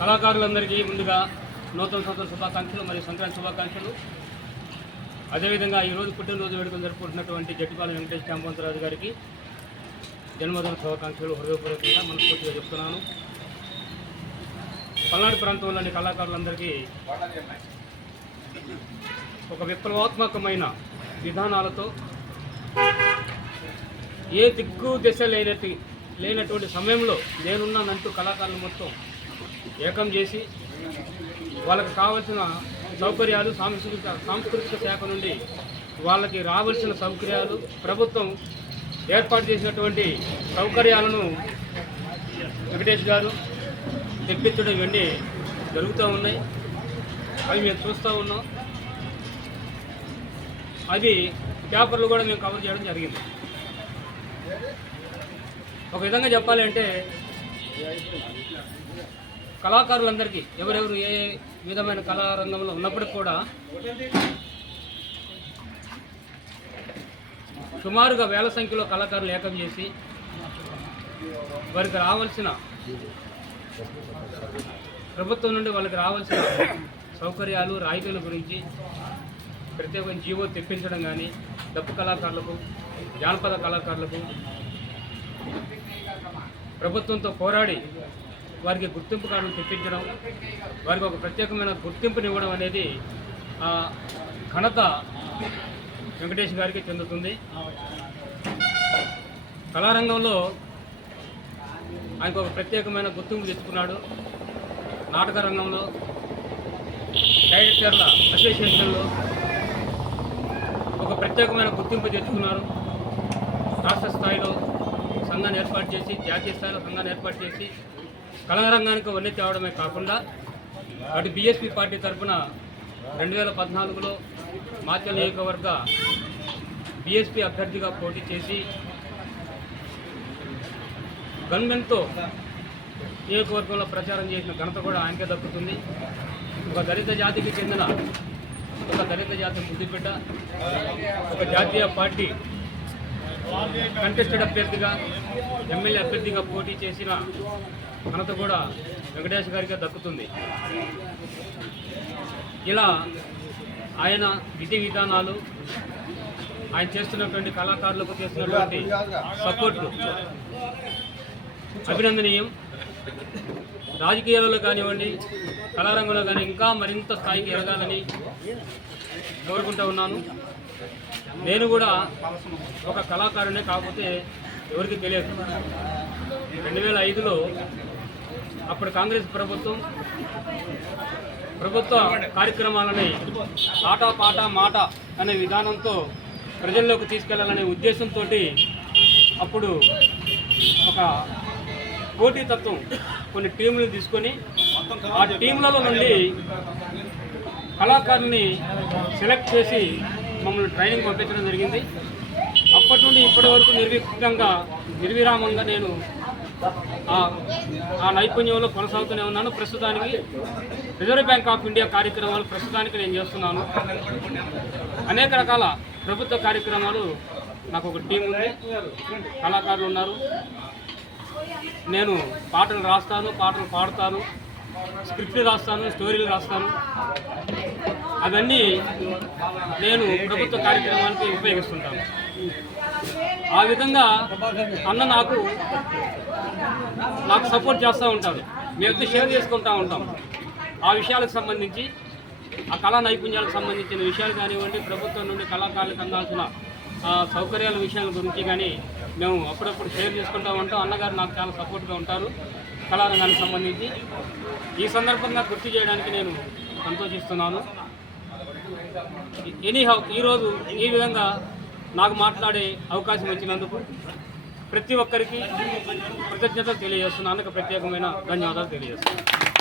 కళాకారులందరికీ ముందుగా నూతన సంవత్సర శుభాకాంక్షలు మరియు సంక్రాంతి శుభాకాంక్షలు. అదేవిధంగా ఈరోజు పుట్టినరోజు వేడుకలు జరుపుకుంటున్నటువంటి జట్టిపాలెం వెంకటేష్ చాంపవంతరాజు గారికి జన్మదిన శుభాకాంక్షలు హృదయపూర్వకంగా మనస్ఫూర్తిగా చెప్తున్నాను. పల్నాడు ప్రాంతంలోని కళాకారులందరికీ ఒక విప్లవాత్మకమైన విధానాలతో ఏ దిక్కు దశ లేనటువంటి సమయంలో నేనున్నానంటూ కళాకారులు మొత్తం ఏకం చేసి వాళ్ళకి కావలసిన సౌకర్యాలు సాంస్కృతిక శాఖ నుండి వాళ్ళకి రావాల్సిన సౌకర్యాలు ప్రభుత్వం ఏర్పాటు చేసినటువంటి సౌకర్యాలను వెంకటేష్ గారు తెప్పించడం ఇవన్నీ జరుగుతూ ఉన్నాయి. అవి మేము చూస్తూ ఉన్నాం. అది పేపర్లు కూడా మేము కవర్ చేయడం జరిగింది. ఒక విధంగా చెప్పాలి అంటే కళాకారులందరికీ ఎవరెవరు ఏ విధమైన కళారంగంలో ఉన్నప్పటికీ కూడా సుమారుగా వేల సంఖ్యలో కళాకారులు ఏకం చేసి వారికి రావాల్సిన ప్రభుత్వం నుండి వాళ్ళకి రావాల్సిన సౌకర్యాలు రాయితీల గురించి ప్రత్యేకమైన జీవో తెప్పించడం కానీ, డప్పు కళాకారులకు, జానపద కళాకారులకు ప్రభుత్వంతో పోరాడి వారికి గుర్తింపు కార్డులు తెప్పించడం, వారికి ఒక ప్రత్యేకమైన గుర్తింపునివ్వడం అనేది ఘనత వెంకటేష్ గారికి చెందుతుంది. కళారంగంలో ఆయనకు ఒక ప్రత్యేకమైన గుర్తింపు తెచ్చుకున్నాడు. నాటక రంగంలో, డైరెక్టర్ల అసోసియేషన్లో ఒక ప్రత్యేకమైన గుర్తింపు తెచ్చుకున్నారు. రాష్ట్ర స్థాయిలో సంఘాన్ని ఏర్పాటు చేసి, జాతీయ స్థాయిలో సంఘాన్ని ఏర్పాటు చేసి కళారంగానికి వన్నె తేవడమే కాకుండా అటు బీఎస్పీ పార్టీ తరఫున 2014లో మాచల్ నియోజకవర్గ బీఎస్పీ అభ్యర్థిగా పోటీ చేసి గన్మెన్తో నియోజకవర్గంలో ప్రచారం చేసిన ఘనత కూడా ఆయనకే దక్కుతుంది. ఒక దళిత జాతికి చెందిన ఒక దళిత జాతి ముద్దుబిడ్డ, ఒక జాతీయ పార్టీ కంటెస్టెడ్ అభ్యర్థిగా, ఎమ్మెల్యే అభ్యర్థిగా పోటీ చేసిన ఘనత కూడా వెంకటేష్ గారికి దక్కుతుంది. ఇలా ఆయన విధి విధానాలు, ఆయన చేస్తున్నటువంటి కళాకారులకు చేస్తున్నటువంటి సపోర్టు అభినందనీయం. రాజకీయాలలో కానివ్వండి, కళారంగంలో కానీ ఇంకా మరింత స్థాయికి ఎదగాలని కోరుకుంటూ ఉన్నాను. నేను కూడా ఒక కళాకారునే, కాకపోతే ఎవరికి తెలియదు. 2005లో అప్పుడు కాంగ్రెస్ ప్రభుత్వ కార్యక్రమాలని ఆట పాట మాట అనే విధానంతో ప్రజల్లోకి తీసుకెళ్లాలనే ఉద్దేశంతో అప్పుడు ఒక పోటీతత్వం కొన్ని టీంలు తీసుకొని ఆ టీంలలో నుండి కళాకారుని సెలెక్ట్ చేసి మమ్మల్ని ట్రైనింగ్ పంపించడం జరిగింది. అప్పటి నుండి ఇప్పటి వరకు నిర్విరామంగా నేను ఆ నైపుణ్యంలో కొనసాగుతూనే ఉన్నాను. ప్రస్తుతానికి రిజర్వ్ బ్యాంక్ ఆఫ్ ఇండియా కార్యక్రమాలు ప్రస్తుతానికి నేను చేస్తున్నాను. అనేక రకాల ప్రభుత్వ కార్యక్రమాలు, నాకు ఒక టీం ఉంది, కళాకారులు ఉన్నారు. నేను పాటలు రాస్తాను, పాటలు పాడుతాను, స్క్రిప్ట్లు రాస్తాను, స్టోరీలు రాస్తాను. అవన్నీ నేను ప్రభుత్వ కార్యక్రమానికి ఉపయోగిస్తుంటాను. ఆ విధంగా అన్న నాకు సపోర్ట్ చేస్తూ ఉంటారు. మేము షేర్ చేసుకుంటూ ఉంటాం. ఆ విషయాలకు సంబంధించి, ఆ కళా నైపుణ్యాలకు సంబంధించిన విషయాలు కానివ్వండి, ప్రభుత్వం నుండి కళాకారులకు అందాల్సిన సౌకర్యాల విషయాల గురించి కానీ మేము అప్పుడప్పుడు షేర్ చేసుకుంటూ ఉంటాం. అన్నగారు నాకు చాలా సపోర్ట్గా ఉంటారు కళారంగానికి సంబంధించి. ఈ సందర్భంగా గుర్తు చేయడానికి నేను సంతోషిస్తున్నాను. ఎనీహౌ ఈరోజు ఈ విధంగా నాకు మాట్లాడే అవకాశం వచ్చినందుకు ప్రతి ఒక్కరికి కృతజ్ఞతలు తెలియజేస్తున్నాను. ప్రత్యేకమైన ధన్యవాదాలు తెలియజేస్తున్నాను.